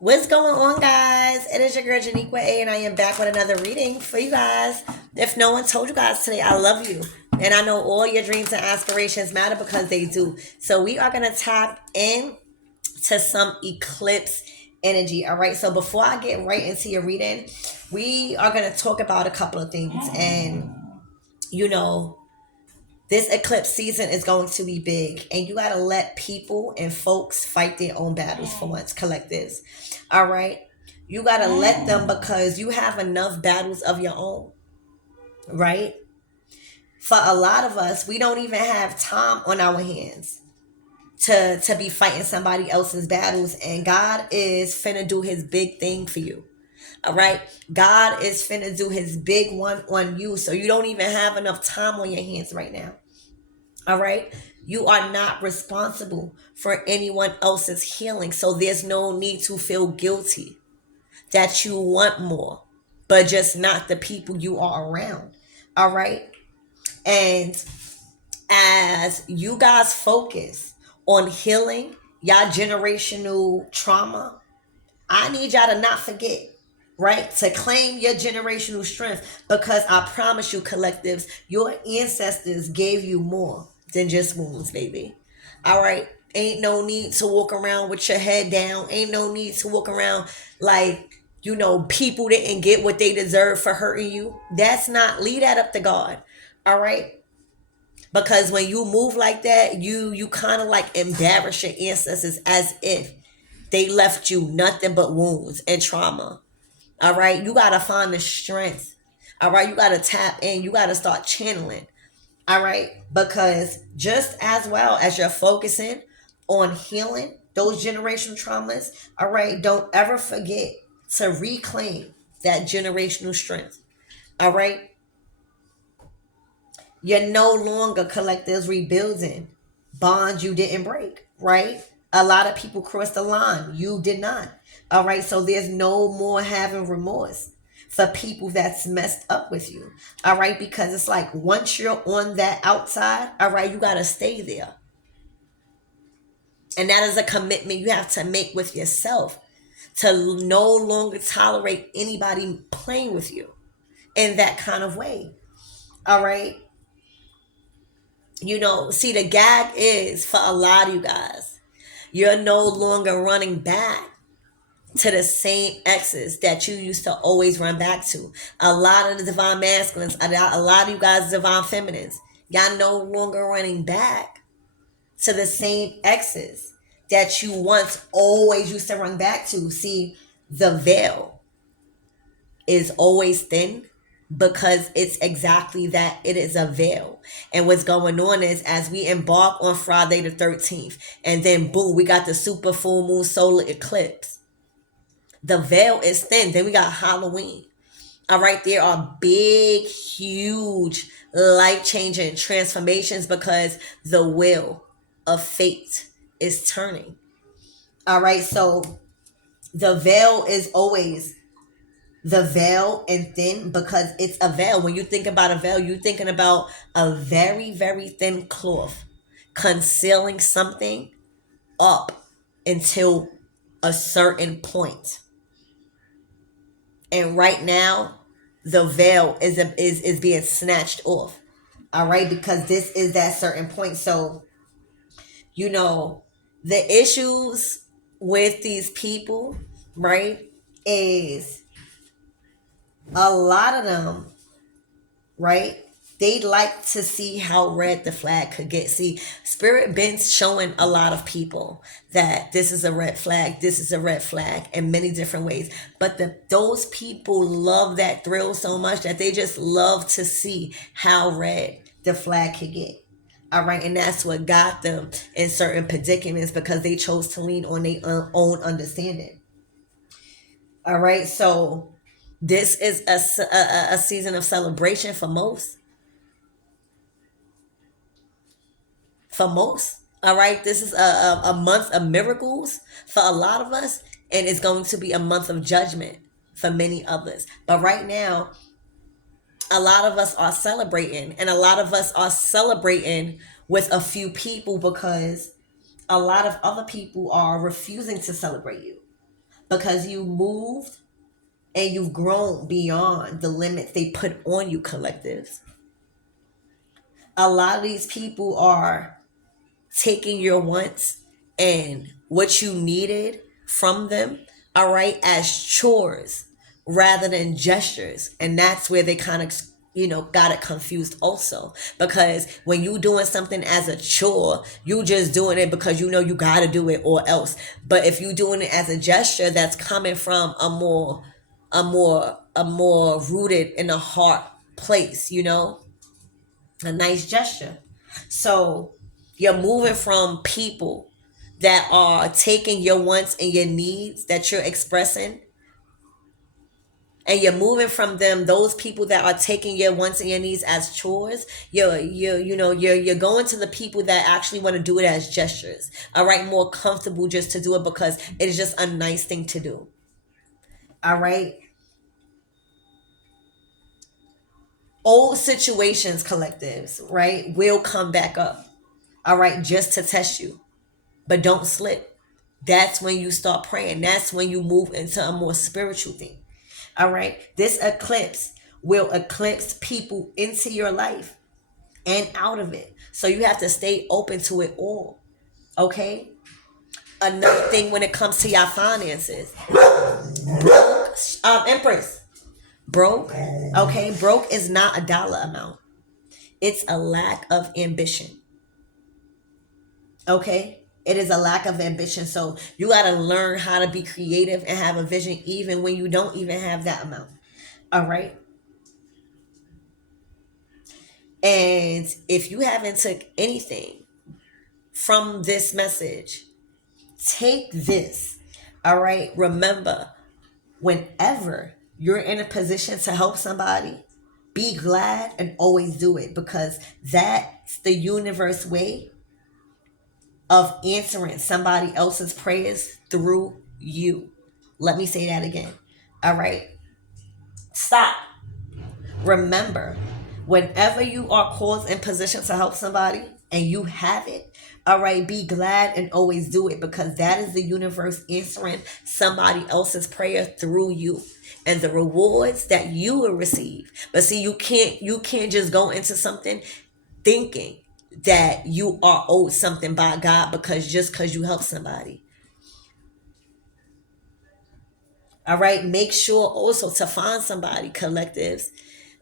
What's going on, guys? It is your girl Janiqua A, and I am back with another reading for you guys. If no one told you guys today, I love you. And I know all your dreams and aspirations matter because they do. So we are going to tap in to some eclipse energy. All right. So before I get right into your reading, we are going to talk about a couple of things. And, you know, this eclipse season is going to be big, and you got to let people and folks fight their own battles for once, collectives. All right. You got to let them because you have enough battles of your own, right? For a lot of us, we don't even have time on our hands to be fighting somebody else's battles, and God is finna do his big thing for you. All right. God is finna do his big one on you. So you don't even have enough time on your hands right now. All right. You are not responsible for anyone else's healing. So there's no need to feel guilty that you want more, but just not the people you are around. All right. And as you guys focus on healing y'all generational trauma, I need y'all to not forget, right? To claim your generational strength, because I promise you, collectives, your ancestors gave you more than just wounds, baby. All right. Ain't no need to walk around with your head down. Ain't no need to walk around like, people didn't get what they deserve for hurting you. That's not, leave that up to God. All right. Because when you move like that, you kind of like embarrass your ancestors as if they left you nothing but wounds and trauma. All right. You got to find the strength. All right. You got to tap in. You got to start channeling. All right. Because just as well as you're focusing on healing those generational traumas, all right, don't ever forget to reclaim that generational strength. All right. You're no longer collectives rebuilding bonds you didn't break, right? A lot of people crossed the line. You did not. All right. So there's no more having remorse for people that's messed up with you. All right. Because it's like once you're on that outside, all right, you got to stay there. And that is a commitment you have to make with yourself to no longer tolerate anybody playing with you in that kind of way. All right. See, the gag is for a lot of you guys, you're no longer running back to the same exes that you used to always run back to. A lot of the divine masculines, a lot of you guys, divine feminines, y'all no longer running back to the same exes that you once always used to run back to. See, the veil is always thin because it's exactly that. It is a veil. And what's going on is, as we embark on Friday the 13th, and then boom, we got the super full moon solar eclipse. The veil is thin. Then we got Halloween. All right, there are big, huge, life-changing transformations because the wheel of fate is turning. All right, so the veil is always the veil and thin because it's a veil. When you think about a veil, you're thinking about a very, very thin cloth concealing something up until a certain point. And right now, the veil is being snatched off. All right, because this is that certain point. So, you know, the issues with these people, right, is a lot of them, right? They like to see how red the flag could get. See, Spirit been showing a lot of people that this is a red flag, this is a red flag in many different ways. But those people love that thrill so much that they just love to see how red the flag could get. All right, and that's what got them in certain predicaments because they chose to lean on their own understanding. All right, so this is a season of celebration for most. For most. All right, this is a month of miracles for a lot of us, and it's going to be a month of judgment for many others. But right now, a lot of us are celebrating, and a lot of us are celebrating with a few people because a lot of other people are refusing to celebrate you. because you moved and you've grown beyond the limits they put on you, collectives. A lot of these people are taking your wants and what you needed from them, all right, as chores rather than gestures. And that's where they kind of, got it confused also. Because when you doing something as a chore, you just doing it because you got to do it or else. But if you doing it as a gesture, that's coming from a more rooted in a heart place, a nice gesture. So you're moving from people that are taking your wants and your needs that you're expressing, and you're moving from them, those people that are taking your wants and your needs as chores. You're going to the people that actually want to do it as gestures, all right, more comfortable just to do it because it is just a nice thing to do, all right. Old situations, collectives, right, will come back up, all right, just to test you, but don't slip. That's when you start praying. That's when you move into a more spiritual thing. All right. This eclipse will eclipse people into your life and out of it. So you have to stay open to it all. Okay. Another thing when it comes to your finances, Empress, broke. Okay. Broke is not a dollar amount, it's a lack of ambition. Okay, it is a lack of ambition. So you got to learn how to be creative and have a vision even when you don't even have that amount, all right. And if you haven't took anything from this message, take this, all right. Remember, whenever you're in a position to help somebody, be glad and always do it, because that's the universe way of answering somebody else's prayers through you. Let me say that again. All right. Stop. Remember, whenever you are called in position to help somebody and you have it, all right, be glad and always do it, because that is the universe answering somebody else's prayer through you, and the rewards that you will receive. But see, you can't just go into something thinking that you are owed something by God because you help somebody. All right. Make sure also to find somebody, collectives,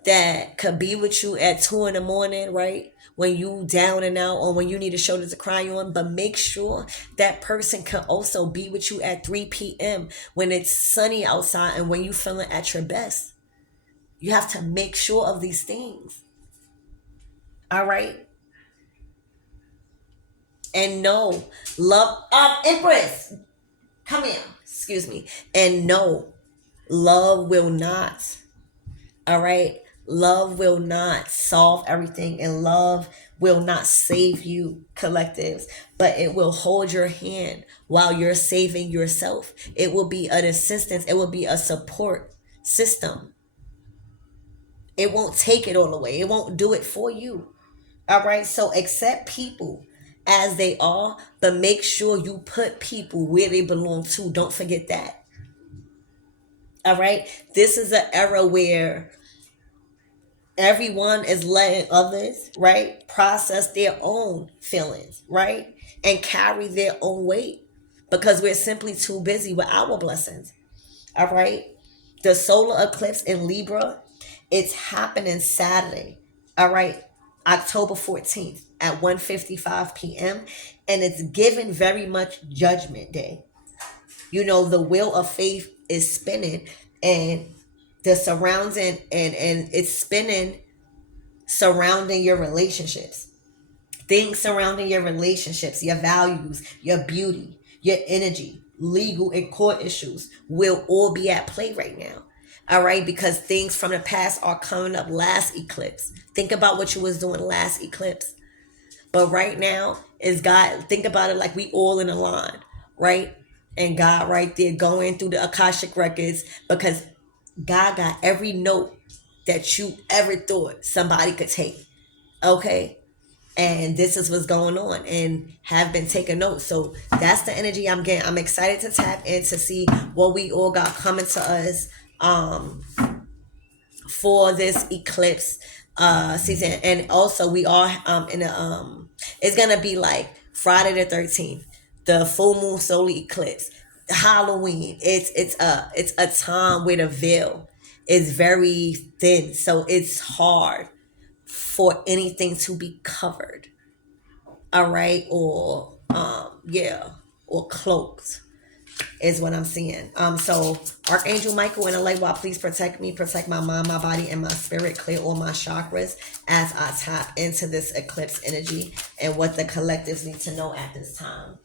that could be with you at 2 in the morning, right? When you down and out, or when you need a shoulder to cry on. But make sure that person can also be with you at 3 p.m. when it's sunny outside and when you feeling at your best. You have to make sure of these things. All right. And no, love, Empress, come here. Excuse me. And no, love will not. All right. Love will not solve everything, and love will not save you, collectives, but it will hold your hand while you're saving yourself. It will be an assistance, it will be a support system. It won't take it all away, it won't do it for you. All right. So accept people as they are, but make sure you put people where they belong to. Don't forget that. All right. This is an era where everyone is letting others, right, process their own feelings, right, and carry their own weight, because we're simply too busy with our blessings. All right. The solar eclipse in Libra, it's happening Saturday. All right. October 14th at 1:55 p.m. And it's given very much Judgment Day. The wheel of faith is spinning, and the surrounding and it's spinning surrounding your relationships. Things surrounding your relationships, your values, your beauty, your energy, legal and court issues will all be at play right now. All right, because things from the past are coming up last eclipse. Think about what you was doing last eclipse. But right now is God, think about it like we all in a line, right? And God right there going through the Akashic records, because God got every note that you ever thought somebody could take. Okay? and this is what's going on, and have been taking notes. So that's the energy I'm getting. I'm excited to tap in to see what we all got coming to us for this eclipse season. And also we are in a it's gonna be like Friday the 13th, the full moon solar eclipse, Halloween. It's a time where the veil is very thin, so it's hard for anything to be covered, all right, or yeah, or cloaked is what I'm seeing. So Archangel Michael and Alewa, please protect me, protect my mind, my body, and my spirit, clear all my chakras as I tap into this eclipse energy and what the collectives need to know at this time.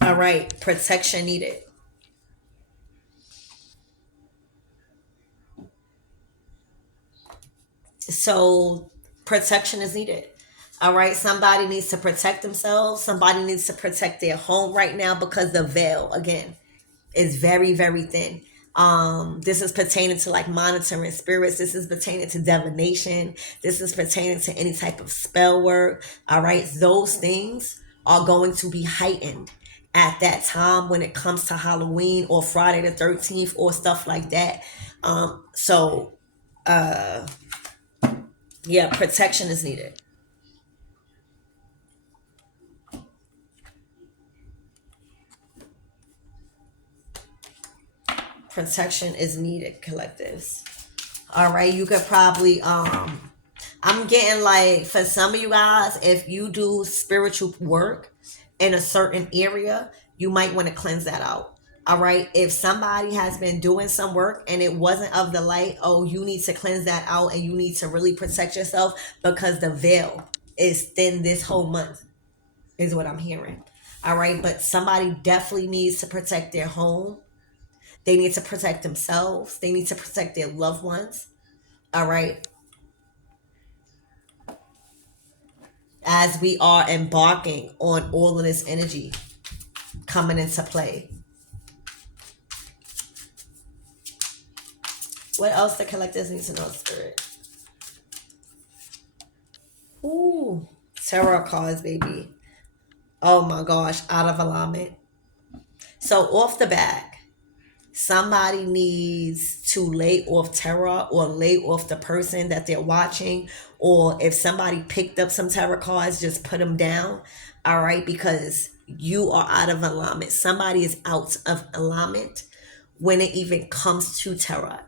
All right, protection needed. So protection is needed. All right, somebody needs to protect themselves. Somebody needs to protect their home right now because the veil, again, is very, very thin. This is pertaining to like monitoring spirits. This is pertaining to divination. This is pertaining to any type of spell work. All right, those things are going to be heightened at that time when it comes to Halloween or Friday the 13th or stuff like that. So yeah, protection is needed. Protection is needed, collectives. All right, you could probably I'm getting like for some of you guys, if you do spiritual work in a certain area, you might want to cleanse that out. All right. If somebody has been doing some work and it wasn't of the light, oh, you need to cleanse that out and you need to really protect yourself because the veil is thin this whole month, is what I'm hearing. All right. But somebody definitely needs to protect their home. They need to protect themselves. They need to protect their loved ones. All right. As we are embarking on all of this energy coming into play. What else the collectors need to know, Spirit? Ooh, tarot cards, baby. Oh my gosh, out of alignment. So off the back, somebody needs to lay off terror or lay off the person that they're watching, or if somebody picked up some tarot cards, just put them down. All right, because you are out of alignment. Somebody is out of alignment when it even comes to tarot.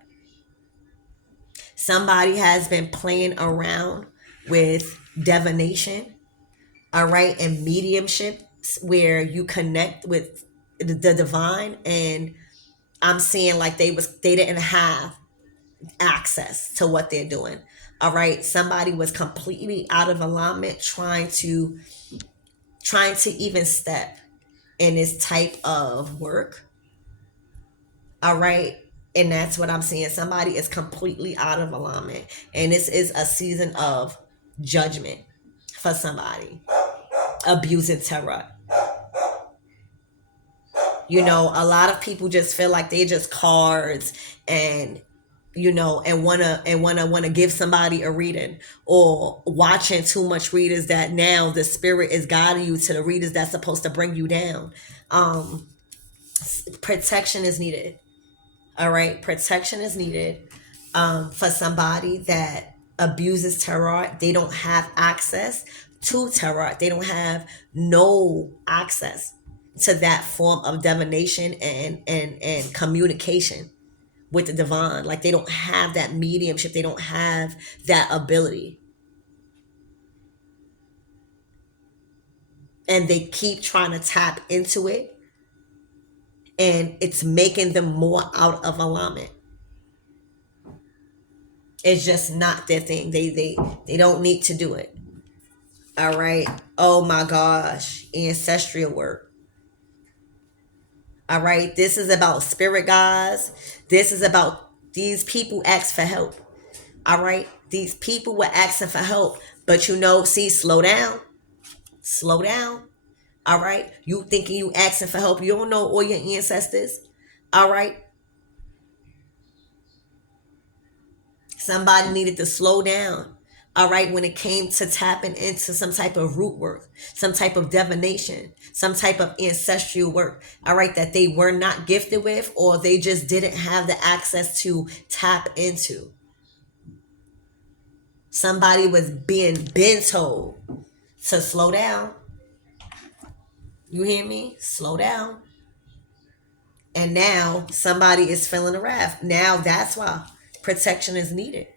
Somebody has been playing around with divination, all right, and mediumship, where you connect with the divine. And I'm seeing like they didn't have access to what they're doing. All right, somebody was completely out of alignment, trying to even step in this type of work. All right. And that's what I'm seeing. Somebody is completely out of alignment. And this is a season of judgment for somebody abusing tarot. You know, a lot of people just feel like they're just cards, and and wanna give somebody a reading, or watching too much readers that now the spirit is guiding you to the readers that's supposed to bring you down. Um, Protection is needed. All right, protection is needed for somebody that abuses tarot. They don't have access to tarot. They don't have no access to that form of divination and communication with the divine. Like they don't have that mediumship. They don't have that ability. And they keep trying to tap into it, and it's making them more out of alignment. It's just not their thing. They don't need to do it. All right. Oh my gosh. Ancestral work. All right. This is about spirit guides. This is about these people ask for help. All right. These people were asking for help. But see, slow down. Slow down. All right. You thinking you asking for help. You don't know all your ancestors. All right. Somebody needed to slow down. All right, when it came to tapping into some type of root work, some type of divination, some type of ancestral work, all right, that they were not gifted with, or they just didn't have the access to tap into. Somebody was being been told to slow down. You hear me? Slow down. And now somebody is feeling the wrath. Now that's why protection is needed.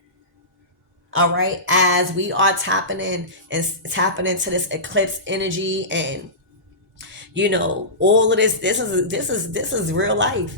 All right, as we are tapping in and tapping into this eclipse energy, and all of this is real life.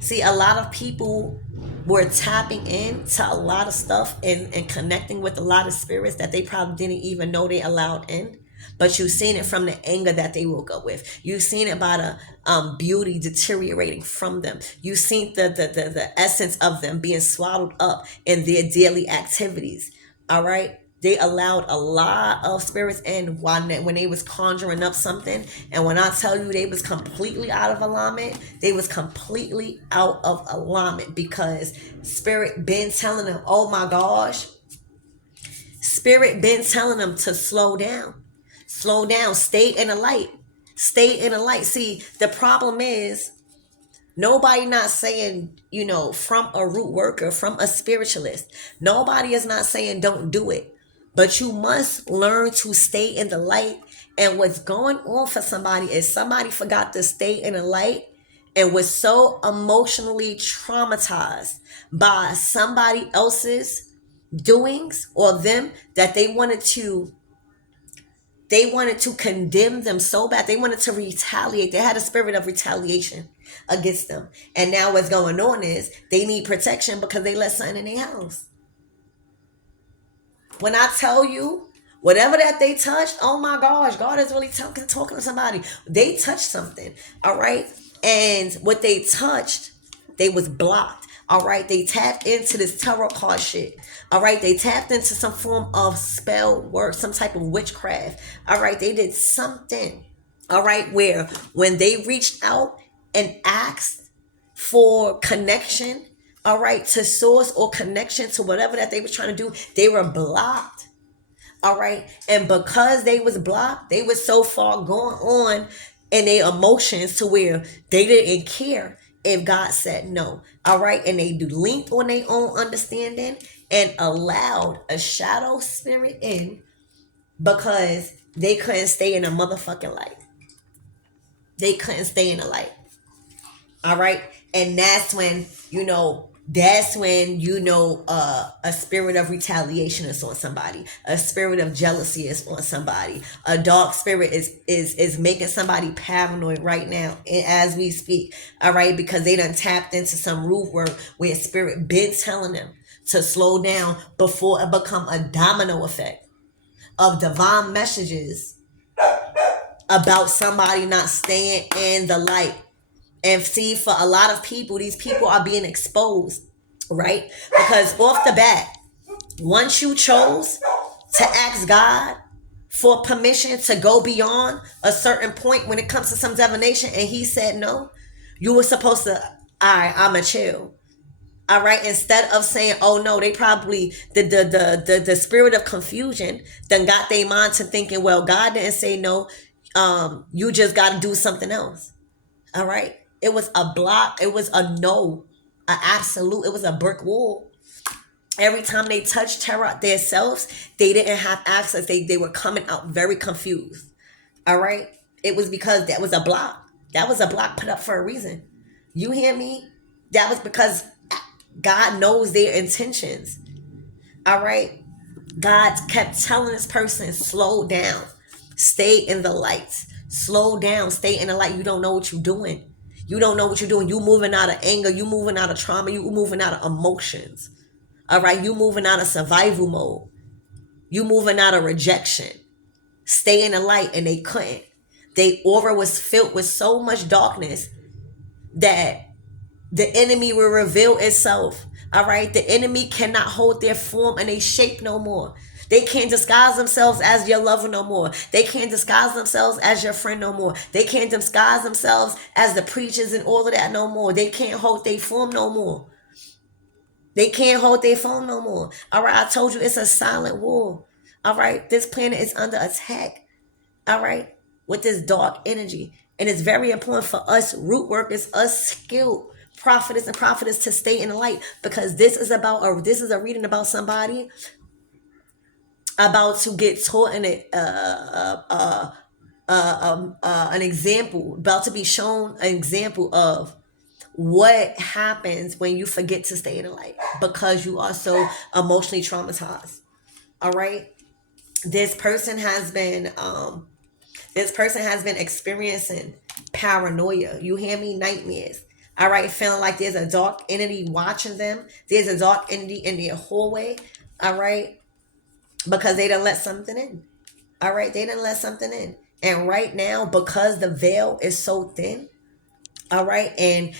See, a lot of people were tapping into a lot of stuff, and connecting with a lot of spirits that they probably didn't even know they allowed in. But you've seen it from the anger that they woke up with. You've seen it by the beauty deteriorating from them. You've seen the essence of them being swallowed up in their daily activities. All right, they allowed a lot of spirits in when they was conjuring up something. And when I tell you they was completely out of alignment, they was completely out of alignment, because spirit been telling them, oh my gosh, spirit been telling them to slow down. Slow down, stay in the light. Stay in the light. See, the problem is, nobody not saying, from a root worker, from a spiritualist, nobody is not saying don't do it. But you must learn to stay in the light. And what's going on for somebody is somebody forgot to stay in the light and was so emotionally traumatized by somebody else's doings or them, that they wanted to condemn them so bad. They wanted to retaliate. They had a spirit of retaliation against them. And now what's going on is they need protection because they let something in their house. When I tell you, whatever that they touched, oh my gosh, God is really talking to somebody. They touched something, all right? And what they touched, they was blocked. All right, they tapped into this tarot card shit. All right, they tapped into some form of spell work, some type of witchcraft. All right, they did something. All right, where when they reached out and asked for connection, all right, to source or connection to whatever that they was trying to do, they were blocked. All right, and because they was blocked, they was so far going on in their emotions to where they didn't care if God said no. All right, and they leaned on their own understanding and allowed a shadow spirit in, because they couldn't stay in the motherfucking light. They couldn't stay in the light. All right, and that's when a spirit of retaliation is on somebody, a spirit of jealousy is on somebody, a dark spirit is making somebody paranoid right now as we speak. All right, because they done tapped into some root work where spirit been telling them to slow down before it become a domino effect of divine messages about somebody not staying in the light. And see, for a lot of people, these people are being exposed, right? Because off the bat, once you chose to ask God for permission to go beyond a certain point when it comes to some divination, and he said no, you were supposed to, all right, I'ma chill. All right, instead of saying, oh no, they probably the spirit of confusion then got their mind to thinking, well, God didn't say no, you just gotta do something else. All right. It was a block. It was a no, an absolute. It was a brick wall. Every time they touched tarot themselves, they didn't have access. They were coming out very confused. All right. It was because that was a block. That was a block put up for a reason. You hear me? That was because God knows their intentions. All right. God kept telling this person, slow down, stay in the lights, slow down, stay in the light. You don't know what you're doing. You don't know what you're doing. You moving out of anger. You moving out of trauma. You moving out of emotions. All right. You moving out of survival mode. You moving out of rejection. Stay in the light, and they couldn't. Their aura was filled with so much darkness that the enemy will reveal itself. All right. The enemy cannot hold their form and they shape no more. They can't disguise themselves as your lover no more. They can't disguise themselves as your friend no more. They can't disguise themselves as the preachers and all of that no more. They can't hold their form no more. They can't hold their phone no more. All right, I told you it's a silent war. All right, this planet is under attack. All right, with this dark energy. And it's very important for us root workers, us skilled prophetess and prophetess to stay in the light, because this is a reading about somebody about to get taught in an example, about to be shown an example of what happens when you forget to stay in the light because you are so emotionally traumatized. All right, this person has been experiencing paranoia. You hear me? Nightmares. All right, feeling like there's a dark entity watching them. There's a dark entity in their hallway. All right, because they done let something in. All right, they done let something in. And right now, because the veil is so thin, all right, and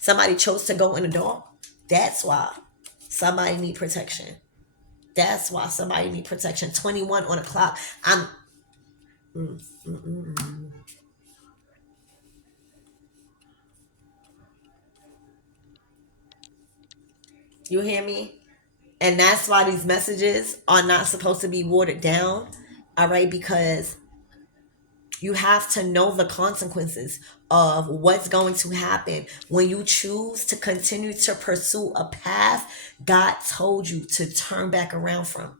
somebody chose to go in the dark, that's why somebody need protection. That's why somebody need protection. 21 on the clock. I'm mm, mm, mm, mm. You hear me? And that's why these messages are not supposed to be watered down. All right, because you have to know the consequences of what's going to happen when you choose to continue to pursue a path God told you to turn back around from.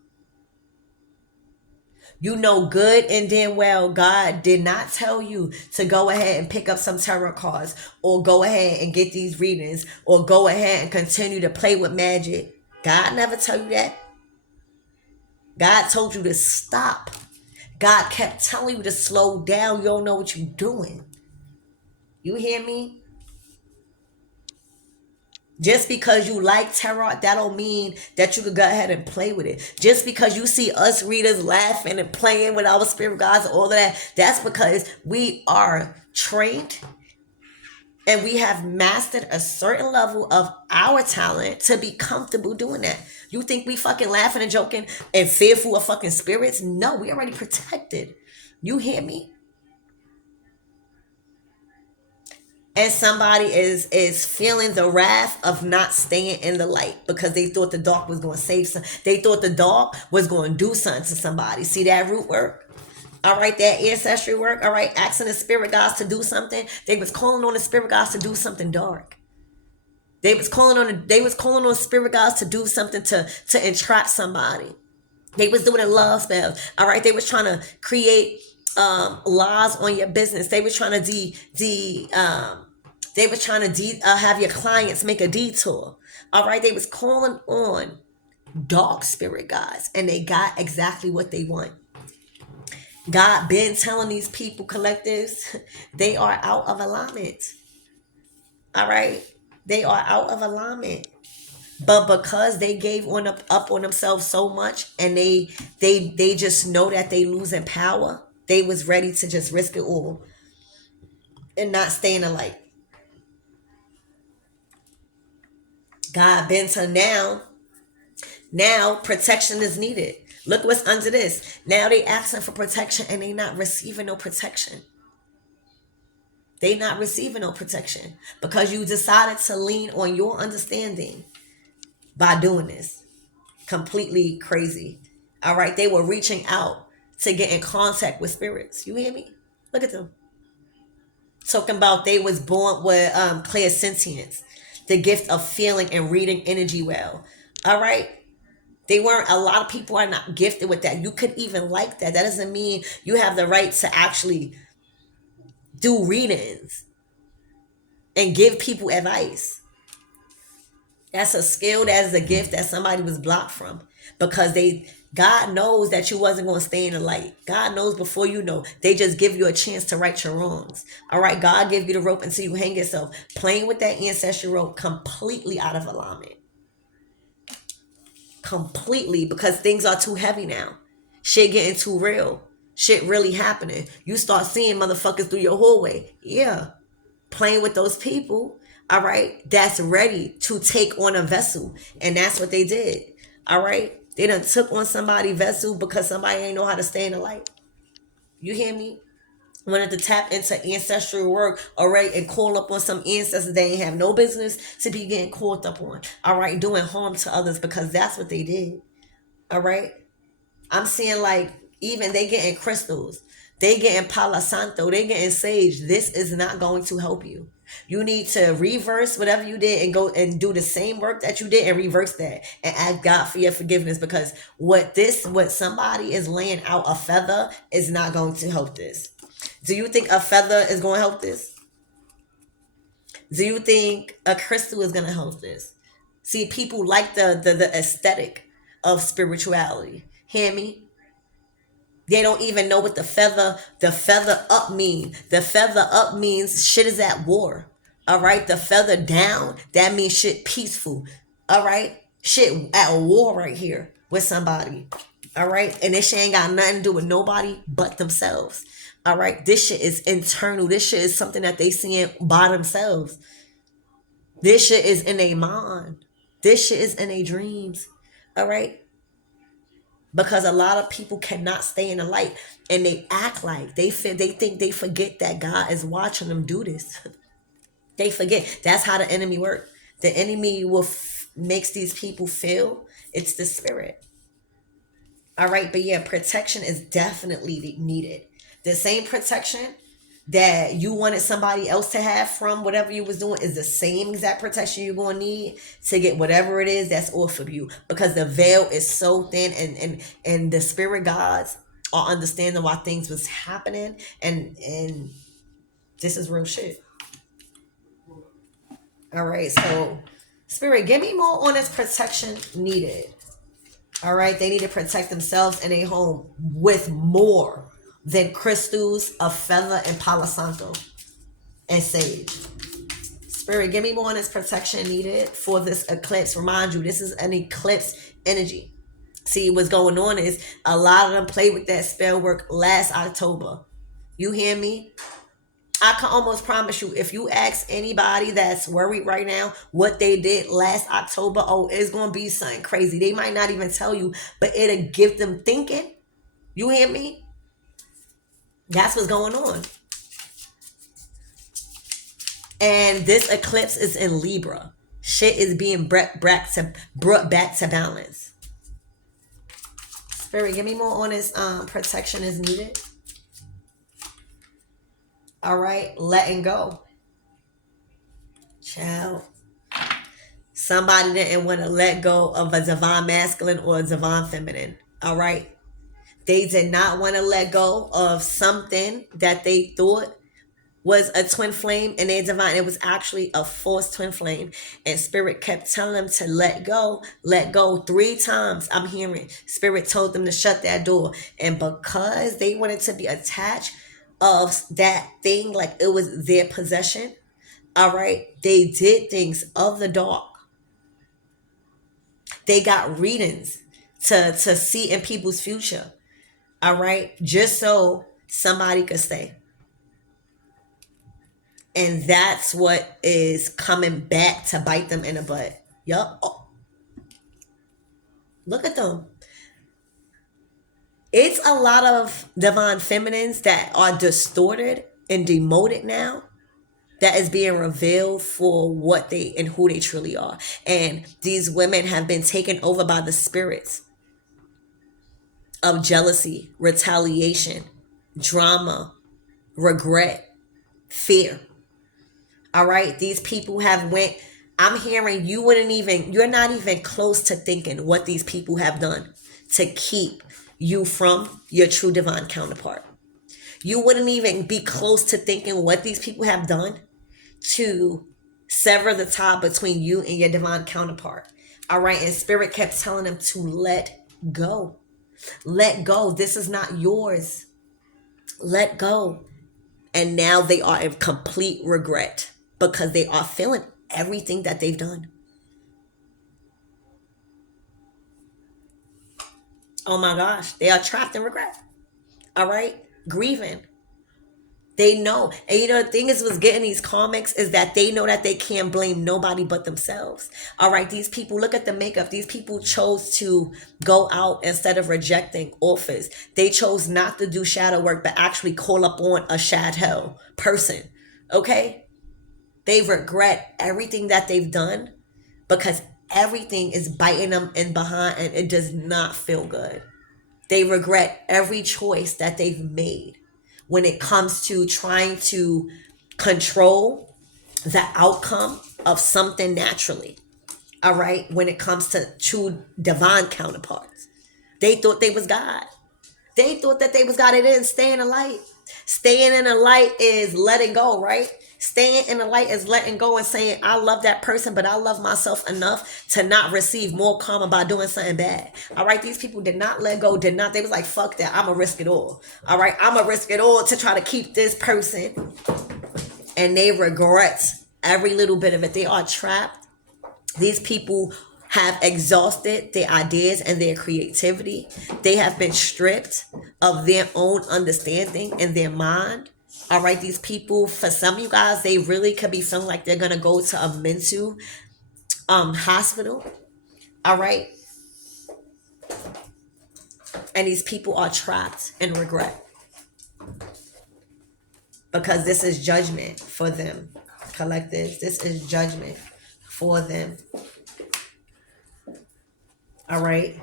You know good and damn well God did not tell you to go ahead and pick up some tarot cards or go ahead and get these readings or go ahead and continue to play with magic. God never tell you that. God told you to stop. God kept telling you to slow down. You don't know what you're doing. You hear me? Just because you like tarot, that don't mean that you could go ahead and play with it. Just because you see us readers laughing and playing with our spirit guides, all of that, that's because we are trained and we have mastered a certain level of our talent to be comfortable doing that. You think we fucking laughing and joking and fearful of fucking spirits? No, we already protected. You hear me? And somebody is feeling the wrath of not staying in the light because they thought the dark was going to save some. They thought the dark was going to do something to somebody. See that root work? All right, that ancestry work. All right, asking the spirit gods to do something. They was calling on the spirit gods to do something dark. They was calling on spirit gods to do something to entrap somebody. They was doing a love spell. All right, they was trying to create laws on your business. They was trying to have your clients make a detour. All right, they was calling on dark spirit guys, and they got exactly what they want. God been telling these people collectives they are out of alignment. All right, they are out of alignment. But because they gave up on themselves so much, and they just know that they losing power, they was ready to just risk it all and not stay in the light. God been to now protection is needed. Look what's under this. Now they asking for protection and they not receiving no protection. They not receiving no protection because you decided to lean on your understanding by doing this. Completely crazy. All right, they were reaching out to get in contact with spirits. You hear me? Look at them. Talking about they was born with clairsentience, the gift of feeling and reading energy well. All right, they weren't. A lot of people are not gifted with that. You could even like that. That doesn't mean you have the right to actually do readings and give people advice. That's a skill. That is a gift that somebody was blocked from because God knows that you wasn't going to stay in the light. God knows before you know. They just give you a chance to right your wrongs. All right, God give you the rope until you hang yourself. Playing with that ancestral rope completely out of alignment. Completely, because things are too heavy now. Shit getting too real. Shit really happening. You start seeing motherfuckers through your hallway. Yeah. Playing with those people, all right, that's ready to take on a vessel. And that's what they did. All right. They done took on somebody's vessel because somebody ain't know how to stay in the light. You hear me? wanted to tap into ancestral work, all right, and call up on some ancestors they ain't have no business to be getting caught up on, all right, doing harm to others because that's what they did, all right. I'm seeing like even they getting crystals, they getting palo santo, they getting sage. This is not going to help you. You need to reverse whatever you did and go and do the same work that you did and reverse that and ask God for your forgiveness because what somebody is laying out a feather is not going to help this. Do you think a feather is going to help this? Do you think a crystal is going to help this? See, people like the aesthetic of spirituality. Hear me? They don't even know what the feather up mean. The feather up means shit is at war. All right. The feather down, that means shit peaceful. All right. Shit at war right here with somebody. All right. And this shit ain't got nothing to do with nobody but themselves. All right. This shit is internal. This shit is something that they seeing by themselves. This shit is in a mind. This shit is in a dreams. All right. Because a lot of people cannot stay in the light and they act like they think they forget that God is watching them do this. They forget. That's how the enemy works. The enemy makes these people feel it's the spirit. All right, but yeah, protection is definitely needed. The same protection that you wanted somebody else to have from whatever you was doing is the same exact protection you're going to need to get whatever it is that's off of you, because the veil is so thin, and the spirit gods are understanding why things was happening, and this is real shit. All right, so spirit, give me more on this protection needed. All right, they need to protect themselves and their home with more than crystals, a feather, and palo santo and sage. Spirit, give me more on this protection needed for this eclipse. Remind you, this is an eclipse energy. See, what's going on is a lot of them played with that spell work last October. You hear me? I can almost promise you, if you ask anybody that's worried right now what they did last October, oh, it's going to be something crazy. They might not even tell you, but it'll give them thinking. You hear me? That's what's going on. And this eclipse is in Libra. Shit is being brought back to balance. Spirit, give me more on this. Protection is needed. All right, letting go. Child. Somebody didn't want to let go of a divine masculine or a divine feminine. All right. They did not want to let go of something that they thought was a twin flame and they divine. It was actually a false twin flame. And spirit kept telling them to let go, let go. 3 times I'm hearing spirit told them to shut that door. And because they wanted to be attached of that thing, like it was their possession, all right, they did things of the dark. They got readings to see in people's future. All right, just so somebody could stay. And that's what is coming back to bite them in the butt. Yup. Oh, look at them. It's a lot of divine feminines that are distorted and demoted now, that is being revealed for what they and who they truly are. And these women have been taken over by the spirits of jealousy, retaliation, drama, regret, fear. All right, these people have went. I'm hearing you're not even close to thinking what these people have done to keep you from your true divine counterpart. You wouldn't even be close to thinking what these people have done to sever the tie between you and your divine counterpart. All right, and spirit kept telling them to let go. Let go. This is not yours. Let go. And now they are in complete regret because they are feeling everything that they've done. Oh my gosh, they are trapped in regret. All right, grieving. They know. And you know, the thing is, what's getting these comics is that they know that they can't blame nobody but themselves. All right, these people, look at the makeup. These people chose to go out instead of rejecting offers. They chose not to do shadow work, but actually call up on a shadow person. Okay? They regret everything that they've done because everything is biting them in behind and it does not feel good. They regret every choice that they've made when it comes to trying to control the outcome of something naturally. All right. When it comes to true divine counterparts, they thought they was God. They thought that they was God. They didn't stay in the light. Staying in the light is letting go, right? Staying in the light is letting go and saying, I love that person, but I love myself enough to not receive more karma by doing something bad. All right. These people did not let go, did not. They was like, fuck that. I'm going to risk it all. All right. I'm going to risk it all to try to keep this person. And they regret every little bit of it. They are trapped. These people have exhausted their ideas and their creativity. They have been stripped of their own understanding in their mind. All right, these people, for some of you guys, they really could be feeling like they're gonna go to a mental hospital. All right, and these people are trapped in regret because this is judgment for them. Collectives, this is judgment for them. All right,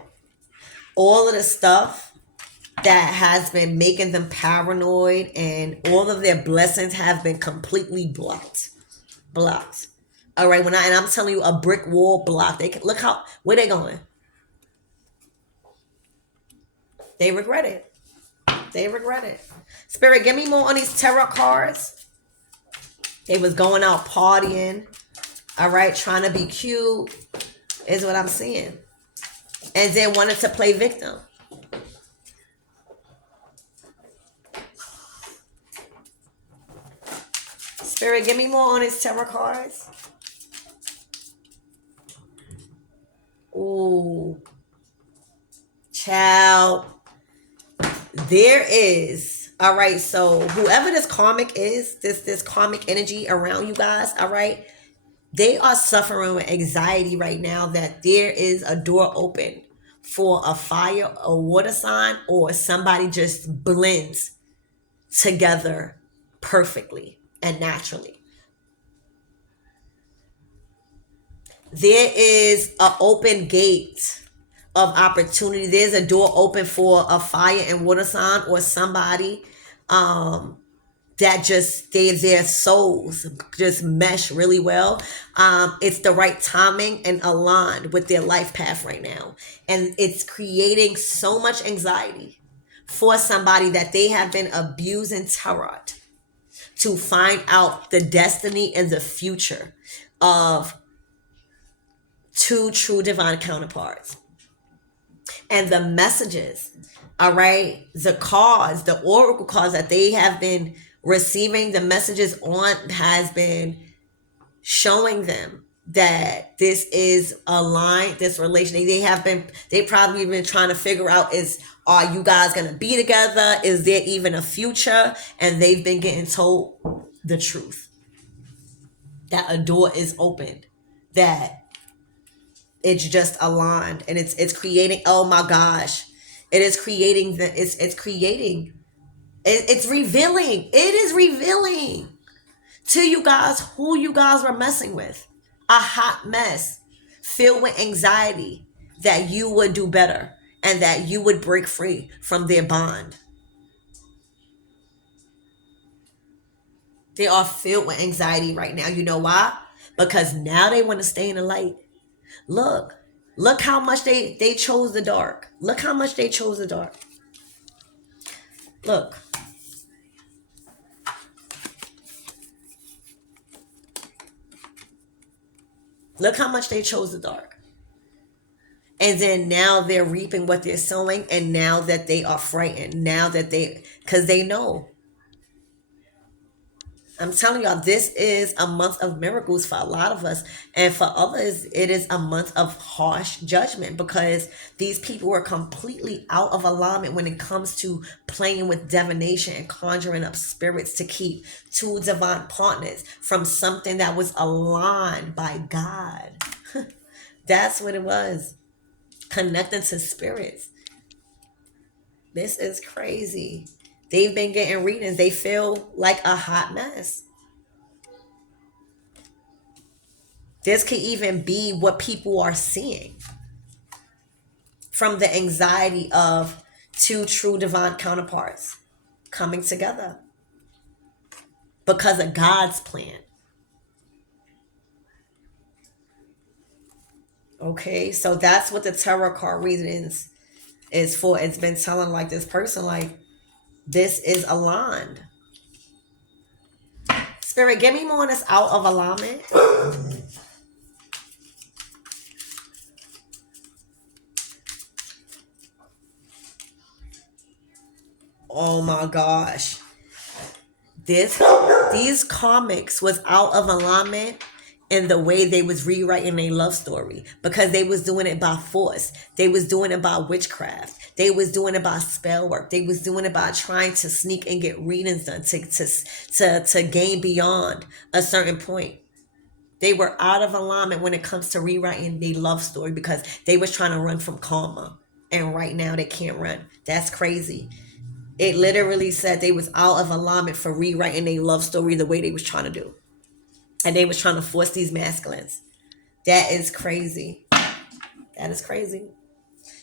all of the stuff that has been making them paranoid and all of their blessings have been completely blocked. All right, and I'm telling you, a brick wall blocked. They can look how where they going. They regret it. They regret it. Spirit, give me more on these tarot cards. They was going out partying. All right, trying to be cute is what I'm seeing, and then wanted to play victim. Spirit, give me more on his tarot cards. Ooh. Child. There is. All right. So whoever this karmic is, this karmic energy around you guys, all right, they are suffering with anxiety right now that there is a door open for a fire, a water sign, or somebody just blends together perfectly and naturally. There is an open gate of opportunity. There's a door open for a fire and water sign or somebody that just their souls just mesh really well. It's the right timing and aligned with their life path right now. And it's creating so much anxiety for somebody that they have been abusing tarot to find out the destiny and the future of two true divine counterparts. And the messages, all right, the cards, the oracle cards that they have been receiving, the messages on has been showing them that this is aligned, this relation. They probably been trying to figure out are you guys going to be together? Is there even a future? And they've been getting told the truth, that a door is opened, that it's just aligned, and it's creating, oh my gosh, it is creating it's revealing, it is revealing to you guys who you guys were messing with. A hot mess filled with anxiety that you would do better and that you would break free from their bond. They are filled with anxiety right now. You know why? Because now they want to stay in the light. Look how much they chose the dark. Look how much they chose the dark. Look. Look how much they chose the dark. And then now they're reaping what they're sowing. And now that they are frightened. Now that because they know. I'm telling y'all, this is a month of miracles for a lot of us. And for others, it is a month of harsh judgment because these people were completely out of alignment when it comes to playing with divination and conjuring up spirits to keep two divine partners from something that was aligned by God. That's what it was. Connecting to spirits. This is crazy. They've been getting readings. They feel like a hot mess. This could even be what people are seeing from the anxiety of two true divine counterparts coming together because of God's plan. Okay, so that's what the tarot card readings is for. It's been telling like this person, like, this is aligned. Spirit, give me more on this out of alignment. Oh my gosh. These comics was out of alignment in the way they was rewriting their love story because they was doing it by force. They was doing it by witchcraft. They was doing it by spell work. They was doing it by trying to sneak and get readings done to gain beyond a certain point. They were out of alignment when it comes to rewriting their love story because they was trying to run from karma. And right now they can't run. That's crazy. It literally said they was out of alignment for rewriting their love story the way they was trying to do. And they was trying to force these masculines. That is crazy. That is crazy.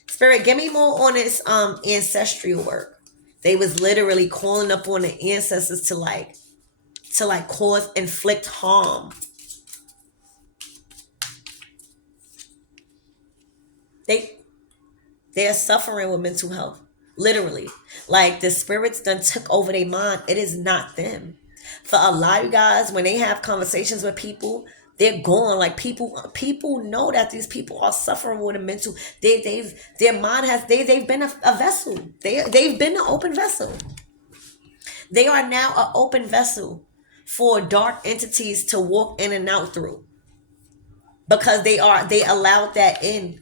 Spirit, give me more on this ancestral work. They was literally calling up on the ancestors to cause inflict harm. They are suffering with mental health. Literally. Like the spirits done took over their mind. It is not them. For a lot of you guys, when they have conversations with people, they're gone. Like people know that these people are suffering with a mental. Their mind has they've been a vessel. They've been an open vessel. They are now an open vessel for dark entities to walk in and out through because they allowed that in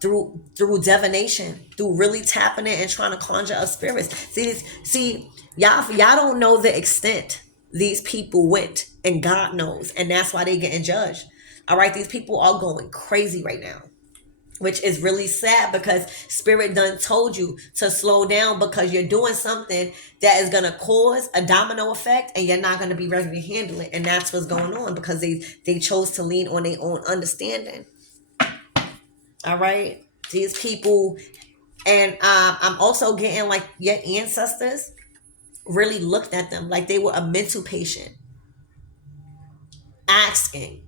through divination, through really tapping it and trying to conjure up spirits. See, y'all don't know the extent these people went, and God knows, and that's why they getting judged. All right, these people are going crazy right now, which is really sad because spirit done told you to slow down because you're doing something that is gonna cause a domino effect, and you're not gonna be ready to handle it, and that's what's going on because they chose to lean on their own understanding. All right, these people, and I'm also getting like your ancestors really looked at them like they were a mental patient, asking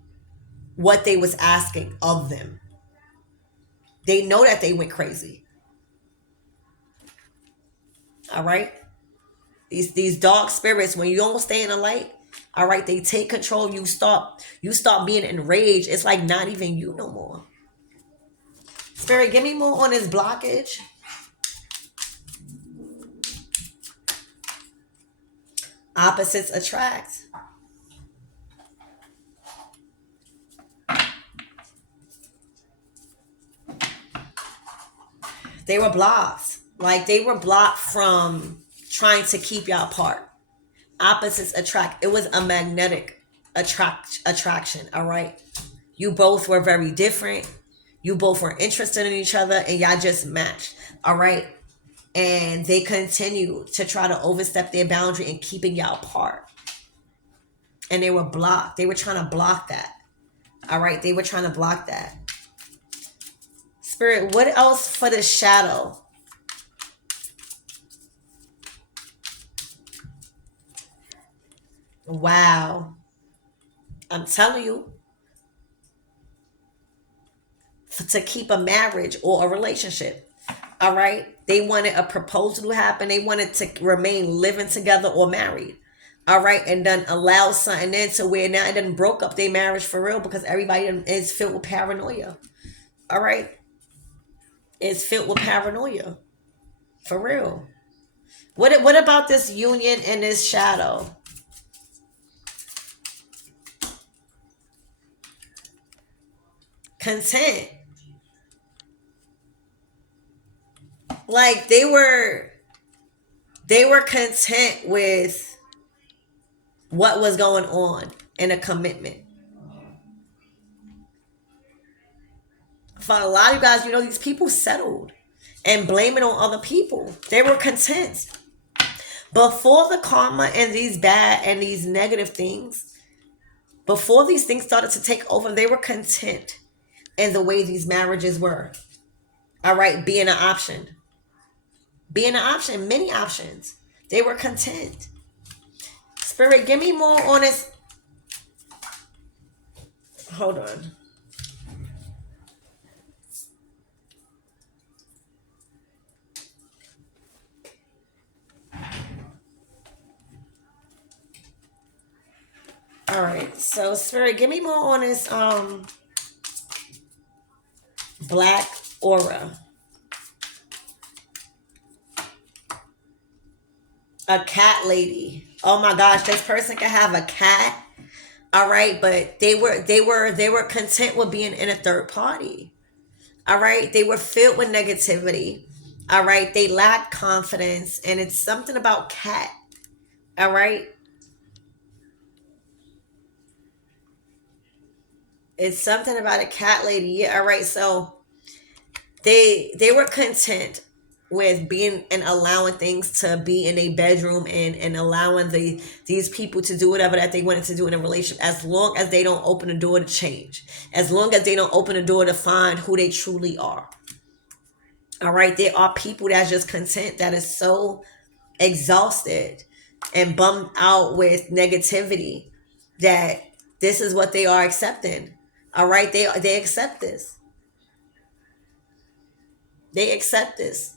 what they was asking of them. They know that they went crazy. All right, these dark spirits, when you don't stay in the light, all right, they take control. You start being enraged. It's like not even you no more. Spirit, give me more on this blockage. Opposites attract. They were blocked. Like they were blocked from trying to keep y'all apart. Opposites attract. It was a magnetic attraction. All right. You both were very different. You both were interested in each other, and y'all just matched. All right. And they continue to try to overstep their boundary and keeping y'all apart. And they were blocked. They were trying to block that. All right. They were trying to block that. Spirit, what else for the shadow? Wow. I'm telling you, to keep a marriage or a relationship. All right. They wanted a proposal to happen. They wanted to remain living together or married. All right. And then allow something in to where now it done broke up their marriage for real because everybody is filled with paranoia. All right. It's filled with paranoia. For real. What about this union and this shadow? content. Like they were content with what was going on in a commitment. For a lot of you guys, these people settled and blame it on other people. They were content. Before the karma and these bad and these negative things, before these things started to take over, they were content in the way these marriages were. All right, being an option. Being an option, many options. They were content. Spirit, give me more on this. Hold on. All right, so Spirit, give me more on this black aura. A cat lady. Oh my gosh, this person can have a cat. All right, but they were content with being in a third party. All right, they were filled with negativity. All right, they lacked confidence, and it's something about cat. All right, it's something about a cat lady. Yeah, all right. So they were content with being and allowing things to be in a bedroom and allowing these people to do whatever that they wanted to do in a relationship, as long as they don't open the door to change, as long as they don't open the door to find who they truly are. All right, there are people that's just content, that is so exhausted and bummed out with negativity, that this is what they are accepting. All right, they accept this. They accept this.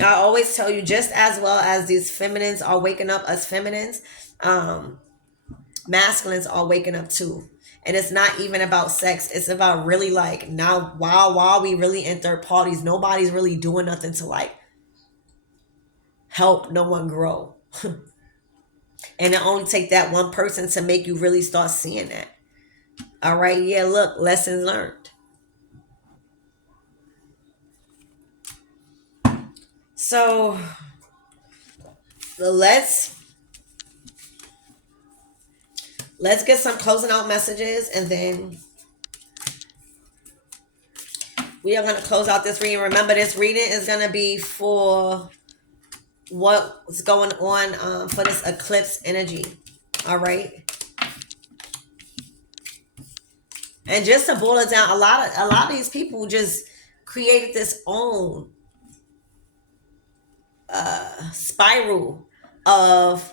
I always tell you, just as well as these feminines are waking up as feminines, um, masculines are waking up too. And it's not even about sex. It's about really, like, now while we really in third parties, nobody's really doing nothing to, like, help no one grow. And it only take that one person to make you really start seeing that. All right, yeah, look, lessons learned. So let's get some closing out messages, and then we are going to close out this reading. Remember, this reading is going to be for what's going on for this eclipse energy. All right. And just to boil it down, a lot of these people just created this own spiral of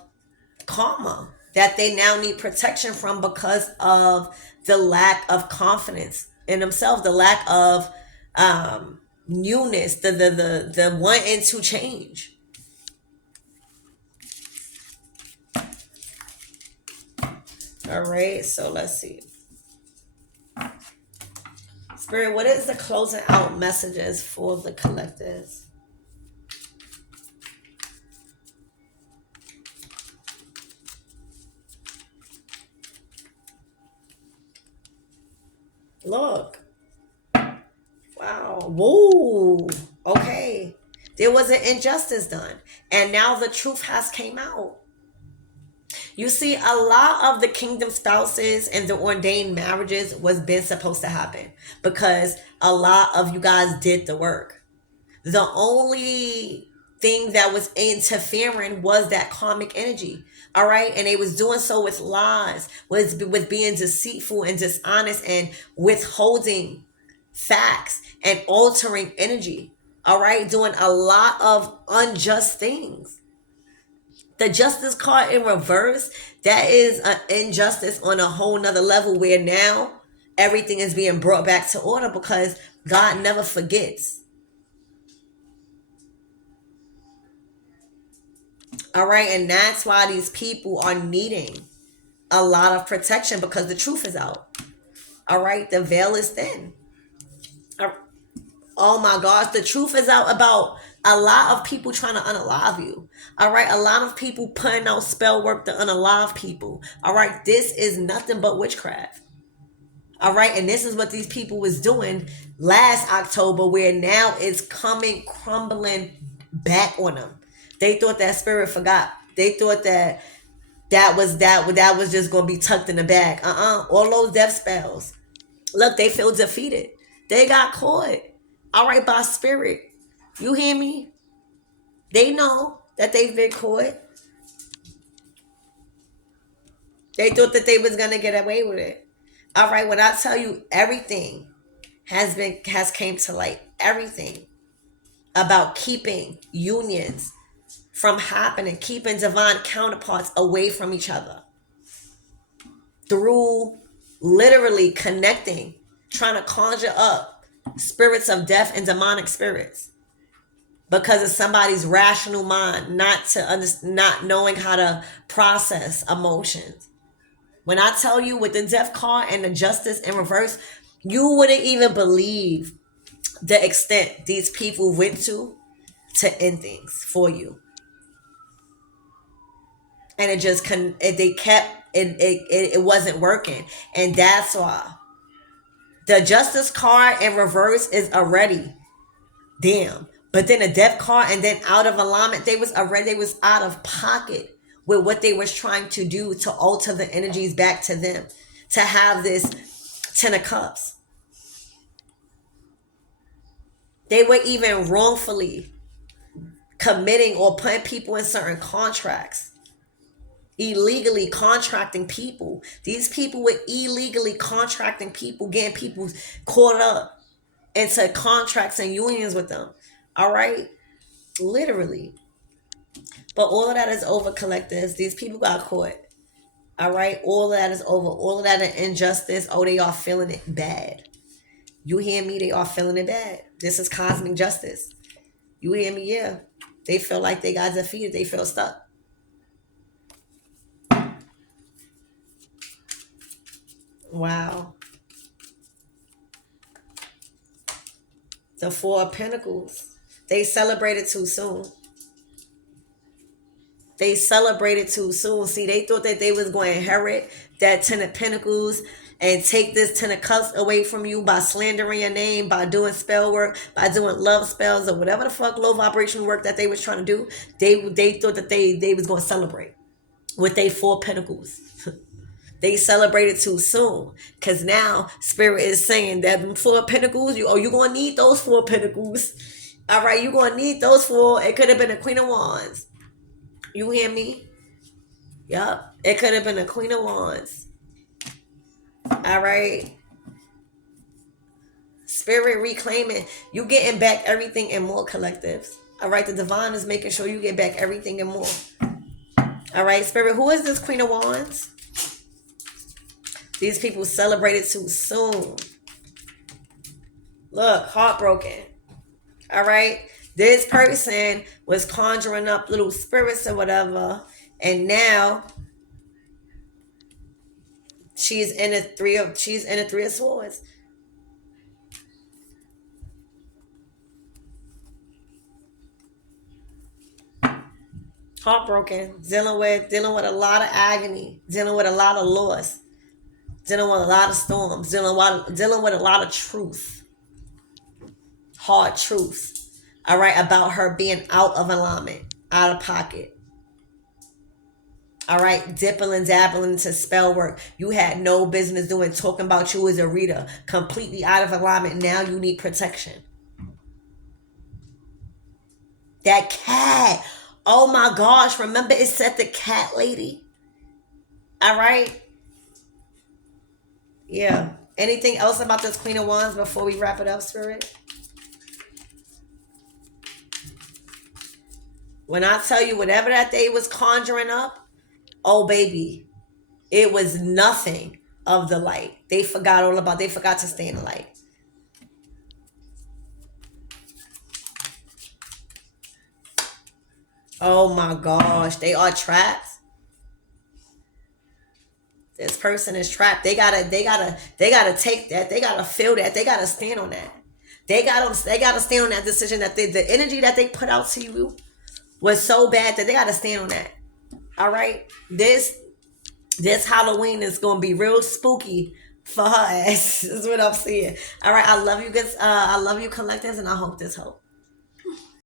karma that they now need protection from, because of the lack of confidence in themselves, the lack of newness, the wanting to change. All right, so let's see. Spirit, what is the closing out messages for the collectives? Look. Wow. Whoa. Okay. There was an injustice done. And now the truth has came out. You see, a lot of the kingdom spouses and the ordained marriages was been supposed to happen, because a lot of you guys did the work. The only thing that was interfering was that karmic energy. All right, and they was doing so with lies, with being deceitful and dishonest, and withholding facts and altering energy. All right, doing a lot of unjust things. The justice card in reverse, that is an injustice on a whole nother level, where now everything is being brought back to order, because God never forgets. All right, and that's why these people are needing a lot of protection, because the truth is out. All right, the veil is thin. Oh my gosh, the truth is out about a lot of people trying to unalive you. All right, a lot of people putting out spell work to unalive people. All right, this is nothing but witchcraft. All right, and this is what these people was doing last October, where now it's coming crumbling back on them. They thought that spirit forgot. They thought that that was just gonna be tucked in the bag. All those death spells. Look, they feel defeated. They got caught. All right, by spirit. You hear me? They know that they've been caught. They thought that they was gonna get away with it. All right, when I tell you everything has came to light, everything about keeping unions from happening, keeping divine counterparts away from each other through literally connecting, trying to conjure up spirits of death and demonic spirits because of somebody's rational mind not knowing how to process emotions. When I tell you with the death card and the justice in reverse, you wouldn't even believe the extent these people went to end things for you. And it just they kept it wasn't working. And that's why the justice card in reverse is already damn. But then the death card and then out of alignment, they was out of pocket with what they was trying to do to alter the energies back to them. To have this Ten of Cups. They were even wrongfully committing or putting people in certain contracts. Illegally contracting people. These people were illegally contracting people, getting people caught up into contracts and unions with them. All right? Literally. But all of that is over, collectives. These people got caught. All right? All of that is over. All of that is injustice. Oh, they are feeling it bad. You hear me? They are feeling it bad. This is cosmic justice. You hear me? Yeah. They feel like they got defeated. They feel stuck. Wow. The Four of Pentacles. They celebrated too soon. They celebrated too soon. See, they thought that they was going to inherit that Ten of Pentacles and take this Ten of Cups away from you by slandering your name, by doing spell work, by doing love spells or whatever the fuck low vibration work that they was trying to do. They thought that they was going to celebrate with they Four Pentacles. They celebrated too soon because now Spirit is saying that Four Pentacles, you gonna need those Four Pentacles. All right, you gonna need those four. It could have been a Queen of Wands. You hear me? Yup. It could have been a Queen of Wands. All right. Spirit reclaiming. You getting back everything and more, collectives. All right. The divine is making sure you get back everything and more. All right. Spirit, who is this Queen of Wands? These people celebrated too soon. Look, heartbroken. All right. This person was conjuring up little spirits or whatever, and now she's in a three of swords. Heartbroken, dealing with a lot of agony, dealing with a lot of loss, dealing with a lot of storms, dealing with a lot of truth, hard truth. All right, about her being out of alignment, out of pocket. All right, dipping and dabbling into spell work. You had no business doing, talking about you as a reader, completely out of alignment. Now you need protection. That cat. Oh my gosh, remember it said the cat lady? All right. Yeah. Anything else about this Queen of Wands before we wrap it up, Spirit? When I tell you whatever that they was conjuring up, oh baby, it was nothing of the light. They forgot to stay in the light. Oh my gosh, they are trapped. This person is trapped. They gotta take that. They gotta feel that. They gotta stand on that. They gotta stand on that decision that the energy that they put out to you was so bad that they gotta stand on that. All right, this Halloween is gonna be real spooky for her ass. Is what I'm saying. All right, I love you guys. I love you, collectives, and I hope this helps.